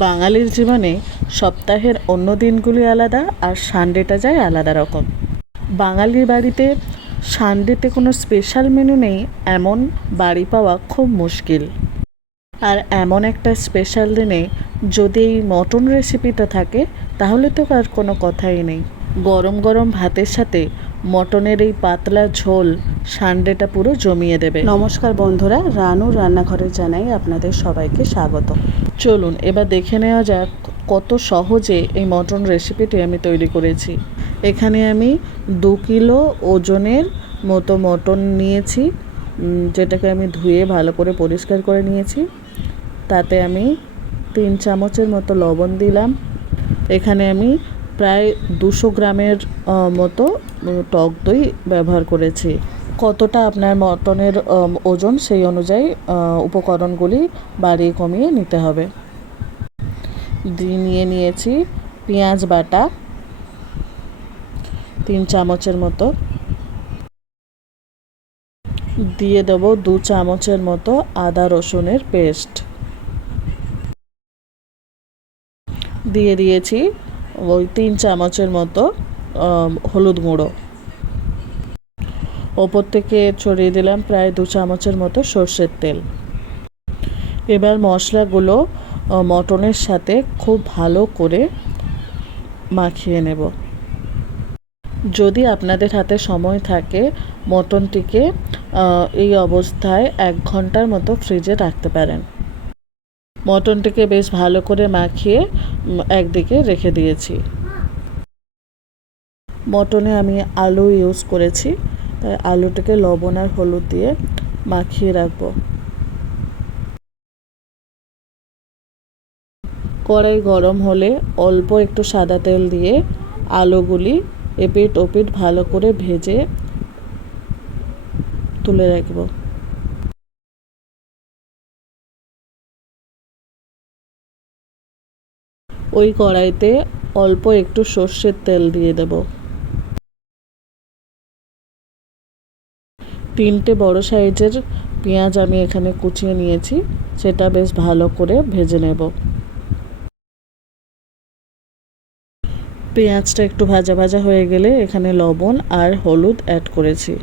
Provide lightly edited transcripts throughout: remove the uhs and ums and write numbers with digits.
বাঙালির জীবনে সপ্তাহের অন্য দিনগুলি আলাদা আর সানডেটা যায় আলাদা রকম। বাঙালির বাড়িতে সানডেতে কোনো স্পেশাল মেনু নেই এমন বাড়ি পাওয়া খুব মুশকিল। আর এমন একটা স্পেশাল দিনে যদি এই মটন রেসিপিটা থাকে তাহলে তো আর কোনো কথাই নেই। গরম গরম ভাতের সাথে মটনের এই পাতলা ঝোল সানডেটা পুরো জমিয়ে দেবে। নমস্কার বন্ধুরা, রানুর রান্নাঘরে জানাই আপনাদের সবাইকে স্বাগত। চলুন এবার দেখে নেওয়া যাক কত সহজে এই মটন রেসিপিটি আমি তৈরি করেছি। এখানে আমি 2 কিলো ওজনের মতো মটন নিয়েছি, যেটাকে আমি ধুয়ে ভালো করে পরিষ্কার করে নিয়েছি। তাতে আমি 3 চামচের মতো লবণ দিলাম। এখানে আমি প্রায় 200 গ্রামের মতো টক দই ব্যবহার করেছি। কতটা আপনার মটনের ওজন সেই অনুযায়ী উপকরণগুলি বাড়িয়ে কমিয়ে নিতে হবে। নিয়ে নিয়েছি পেঁয়াজ বাটা 3 চামচের মতো, দিয়ে দেবো 2 চামচের মতো আদা রসুনের পেস্ট, দিয়ে দিয়েছি ওই 3 চামচের মতো হলুদ গুঁড়ো, ওপর থেকে ছড়িয়ে দিলাম প্রায় 2 চামচের মতো সর্ষের তেল। এবার মশলাগুলো মটনের সাথে খুব ভালো করে মাখিয়ে নেব। যদি আপনাদের হাতে সময় থাকে মটনটিকে এই অবস্থায় 1 ঘন্টার মতো ফ্রিজে রাখতে পারেন। মটনটিকে বেশ ভালো করে মাখিয়ে একদিকে রেখে দিয়েছি। মটনে আমি আলু ইউজ করেছি, তাই আলুটাকে লবণ আর হলুদ দিয়ে মাখিয়ে রাখবো। কড়াই গরম হলে অল্প একটু সাদা তেল দিয়ে আলুগুলি এপিট ওপিট ভালো করে ভেজে তুলে রাখব। ওই কড়াইতে অল্প একটু সর্ষের তেল দিয়ে দেব। 3টে বড় সাইজের পেঁয়াজ আমি এখানে কুচিয়ে নিয়েছি, সেটা বেশ ভালো করে ভেজে নেব। পেঁয়াজটা একটু ভাজা ভাজা হয়ে গেলে এখানে লবণ আর হলুদ অ্যাড করেছি।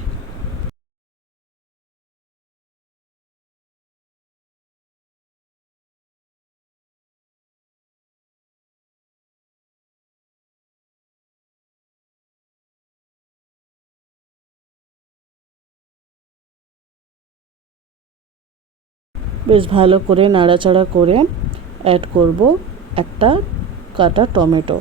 বেশ ভালো করে নাড়াচাড়া করে অ্যাড করব একটা কাটা টমেটো।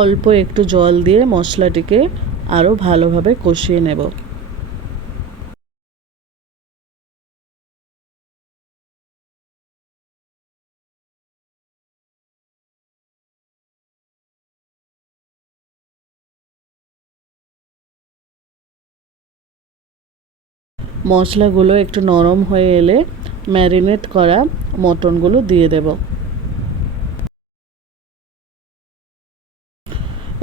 অল্প একটু জল দিয়ে মশলাটিকে আরও ভালোভাবে কষিয়ে নেব। মশলাগুলো একটু নরম হয়ে এলে ম্যারিনেট করা মটনগুলো দিয়ে দেব।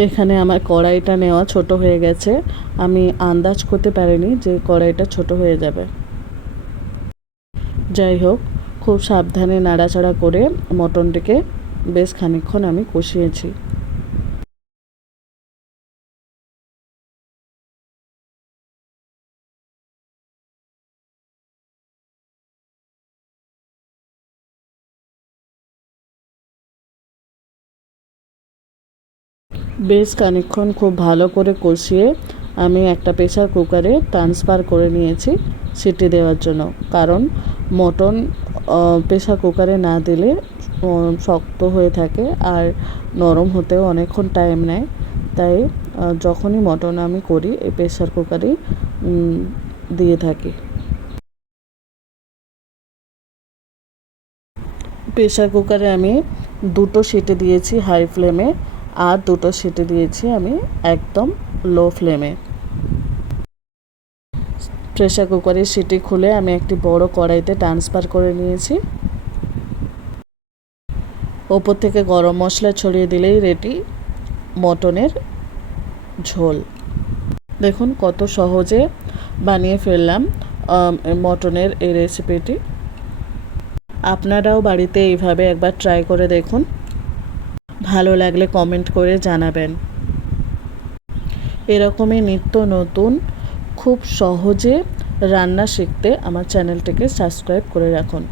এখানে আমার কড়াইটা নেওয়া ছোট হয়ে গেছে, আমি আন্দাজ করতে পারিনি যে কড়াইটা ছোট হয়ে যাবে। যাই হোক, খুব সাবধানে নাড়াচাড়া করে মটনটিকে বেশ খানিকক্ষণ আমি কষিয়েছি। বেশ খানিকক্ষণ খুব ভালো করে কষিয়ে আমি একটা প্রেসার কুকারে ট্রান্সফার করে নিয়েছি সিটি দেওয়ার জন্য। কারণ মটন প্রেসার কুকারে না দিলে শক্ত হয়ে থাকে আর নরম হতেও অনেকক্ষণ টাইম নেয়। তাই যখনই মটন আমি করি এই প্রেসার কুকারেই দিয়ে থাকি। প্রেসার কুকারে আমি 2টো সিটি দিয়েছি হাই ফ্লেমে, আর 2টো সিটি দিয়েছি আমি একদম লো ফ্লেমে। প্রেসার কুকারের সিটি খুলে আমি একটি বড় কড়াইতে ট্রান্সফার করে নিয়েছি। ওপর থেকে গরম মশলা ছড়িয়ে দিলেই রেডি মটনের ঝোল। দেখুন কত সহজে বানিয়ে ফেললাম মটনের এই রেসিপিটি। আপনারাও বাড়িতে এইভাবে একবার ট্রাই করে দেখুন, ভালো লাগলে কমেন্ট করে জানাবেন। এরকমই নিত্য নতুন খুব সহজে রান্না শিখতে আমার চ্যানেলটিকে সাবস্ক্রাইব করে রাখুন।